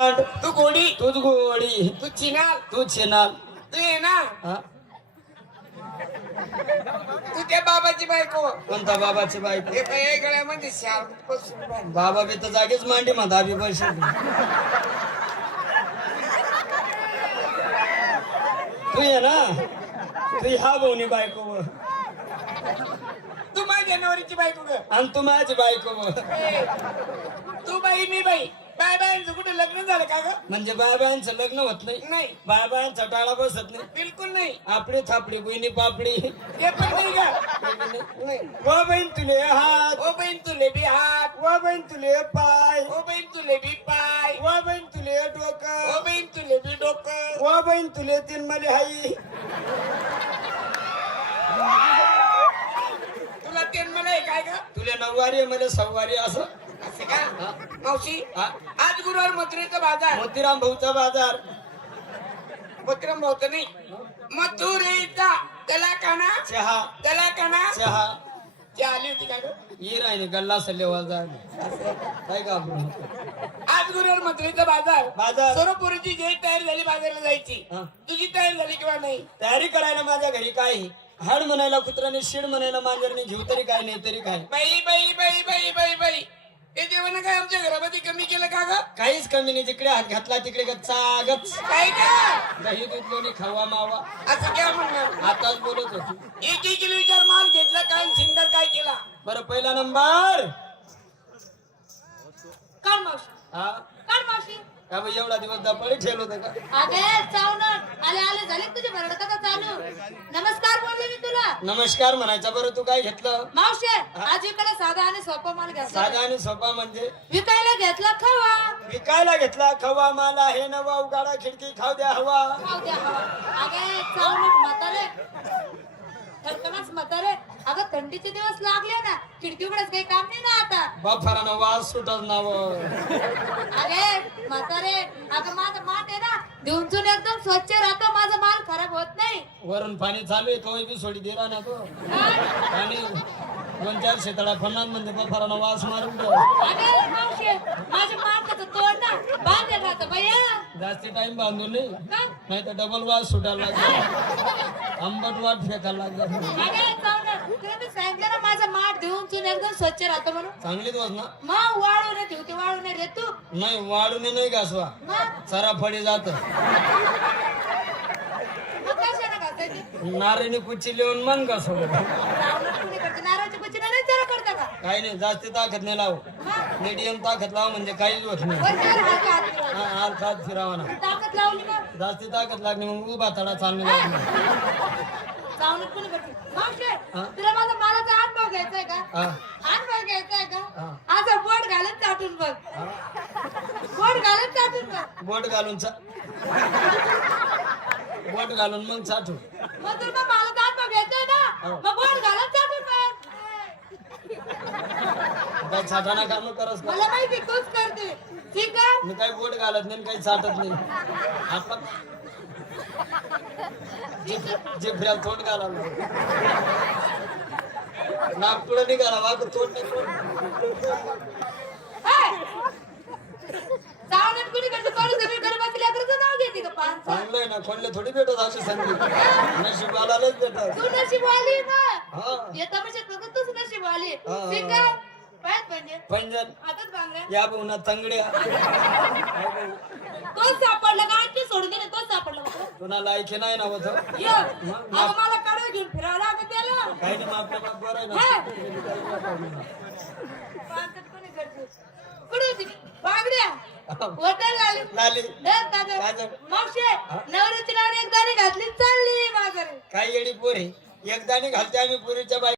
तू गोडी तूच गोडी तू चिनाल? तू छिनाल तू ये ना हा? तू त्या बाबाची बायको. कोणता बाबाची बायको? काय बसून राहिली. बाबा बी तर जागीच मांडी म्हणता आम्ही पैसे तू ये ना. तू ह्या भाऊनी बायको बघ. तू माझ्या नवरीची बायको ग. आणि तू माझी बायको बघ. ए, तू बाई मी बाई. बाय बायांचं कुठे लग्न झालं का ग? म्हणजे बाबांचं लग्न होत नाही. नाही. बाबांचा टाळा बसत नाही. बिलकुल नाही. आपली थापडी गुईनी पापडी. ते पण नाही का नाही. व बहीण तुले हात. ओ बहीण तुले बी हात. व बहीण तुले पाय. ओ बहीण तुले बी पाय. व बहीण तुले ओ डोकं बहीण तुले बी डोकं. व बहीण तुले तीन मले हाई. तुला ते मला हे काय ग? तुले नऊवारी मले सव्वारी असं. असे का? मावशी हा? आज गुरुवार मथुरेचा बाजार. मोतीराम भाऊचा बाजार. विक्रम भाऊचा नाही. मथुरेचा त्याला काना चहा. त्याला काना चहा. ती आली होती का ग? ये राहिने गल्ला सल्ले बाजार काय का आपण आज गुरुवार मथुरेचा बाजार. बाजार. सोनपुरीची जे तयारी झाली बाजारला जायची. हा. तुझी तयारी झाली किंवा नाही? तयारी करायला माझ्या घरी काय? हाड म्हणायला कुत्र्याने शिड म्हणायला मांजरने घेऊ तरी काय नाही तरी काय? बाई बाई बाई बाई बाई बाई. हे जेवण काय आमच्या घरामध्ये कमी केलं का ग? काहीच कमी नाही. जिकडे हात घातला तिकडे गच्चागच काय का? दही दूध लोणी खावा मावा. असं काय म्हणणार? आताच बोलत होती. एक एक किलो विचार माल घेतला काय आणि सिंगर काय केला? बरं पहिला नंबर. काढ मावशी. हा? काढ मावशी. का एवढा दिवस दपाळी ठेल होतं का? अगे चावणार आले आले झाले तुझे बरड कथा चालू? नमस्कार बोलले मी तुला. नमस्कार म्हणायचा बरं तू काय घेतलं? मावशी आज इकडे साधा आणि सोपा माल घेतला. साधा आणि सोपा म्हणजे? विकायला घेतला खवा. विकायला घेतला खवा माला हे नवा उगाडा खिडकी खाऊ द्या हवा. खाऊ द्या हवा. अगे चावणार म्हातारे. थडकणाच म्हातारे. अगं थंडीचे दिवस लागले ना खिडकी उघडच काही काम नाही ना आता. बाफारानं वास सुटत नाव. अरे म्हातारे अगं माझं माठ आहे ना घेऊन एकदम स्वच्छ राहतो माझा माल खराब होत नाही वरून पाणी चालू आहे कवय बी सोडी दिला ना तो? आणि दोन चार शेतळा फन्नास म्हणजे बाफारानं वास मारून ठेव. अगे मावशी माझ्या माठाचं तोड ना बांधेल राहतं भैया जास्ती टाइम बांधून नाही तर डबल वास सुटायला लागला. आंबट वाट फेकायला लागला. माझा माठ धुवून चुन एकदम स्वच्छ राहतो म्हणून. चांगलीच वास ना? मग वाळू नाही ठेवते वाळू नाही रे तू. नाही वाढून नाही घासवा. सरा फडी जात. नारेने कुच्ची लिहून मन घासव नारळाची कुची नाही जरा करता का? काही नाही जास्ती ताकद नाही लाव. मीडियम ताकद लाव म्हणजे काहीच होत नाही. हात फिरवा. हात खात फिरावा ना. ताकद लावली मग जास्ती ताकद लागली मग उभा तडा चालू लागली चावणार कुणी करते मावशी हा? तुला माझा मालाचा अनुभव घ्यायचाय का? हा. अनुभव घ्यायचाय हा. का आता बोट घालत चाटून बघ. बोट चाटून बघ. बोट घालून चा बोट घालून मग चाटू. मग तुला मालाचा अनुभव घ्यायचाय ना हा. मग बोट घालत चाटून बघ. काय चाटाना काम करस का मला माहिती तूच करते. ठीक आहे? मी काही बोट घालत नाही काही चाटत नाही. आपण जे फिरायला तोंड घालावं वाग तोंड नाही का पाच? चांगलंय ना कोणले थोडी भेटत अशी संधी. नशीब आलाच भेटत. तू नशीबवाली ना हा. येता म्हणजे तूच नशीबवाली हा. ठीक आहे? पायात म्हणजे? पैंजण हातात बांगड्या या तंगड्या. तोच सापडला का? आणखी सोडून दिले तोच सापडला नाही ना होत? ये, अगं मला कडवे घेऊन फिरावं लागत त्याला. काही नाही मग आपल्या बाप बरं आहे हा. ना कोणी? कुठे होती बांगड्या? लाली. मावशी नवऱ्याची एकदा घातली चालली काही येडी पोरी. एकदा घालते आम्ही पुरीच्या बाई